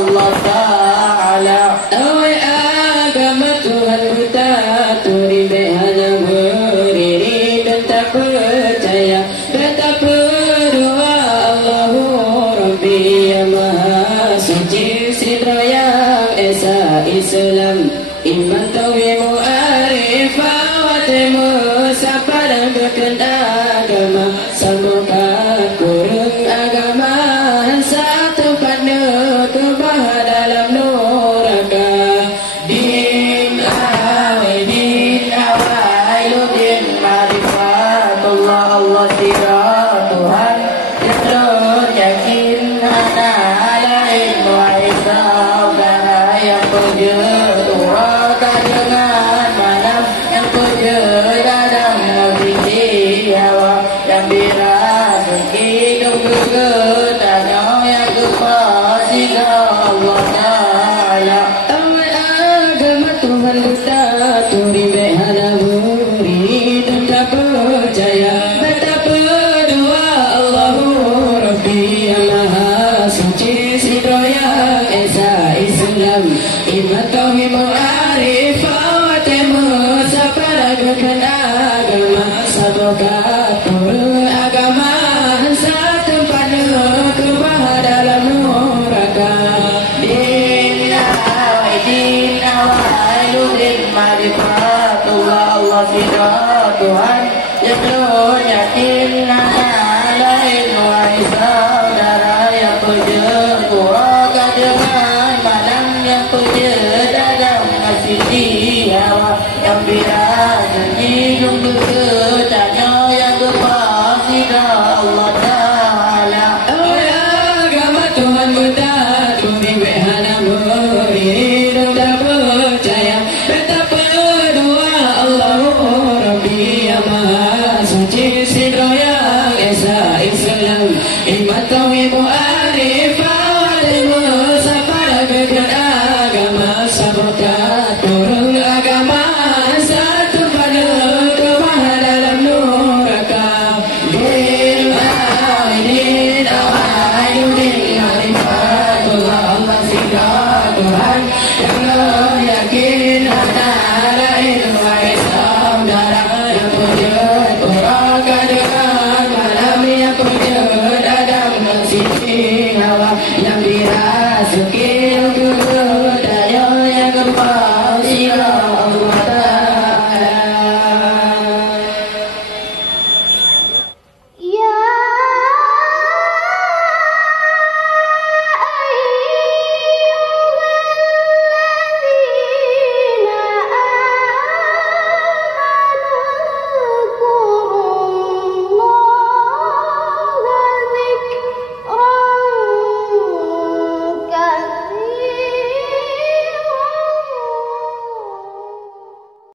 Allah Ta'ala Islam, iman tauhid mu'arifah wa temu sapa dan berkenagama sambungkan kurung agama satu pada kebah dalam neraka. Din awai din marifat Allah Allah sirat Tuhan yang terus yakin ada lain wahai saudara yang berjatuh dengan malam yang berjadam nafsi hawa yang birasa hidup bergetanya yang kepasika Allah Ta'ala. Awal agama Tuhan Buddha turi behana buri dan tak percaya betapa doa Allahu Rabbi yang maha suci sidroya Esa Islam iman tauhid mu'arifah wa temu sapa ragukan agama sabokat pura agama satu pada kebah dalam neraka. Din awai din marifat Allah Allah sirat Tuhan yang terus yakin ada lain wahai saudara yang berjatuh dengan malam yang berjadam nafsi hawa yang birasa hidup bergetanya yang kepasika Allah Ta'ala. Agama Tuhan Buddha turi behana buri dan tak percaya betapa doa Allahu Rabbi yang maha suci sidroya Esa Islam iman tauhid mu'arifah wa temu sapa ragukan agama sabokat turun agama satu pada kebah dalam neraka. Din awai din marifat Allah Allah sirat Tuhan yang yakin ada lain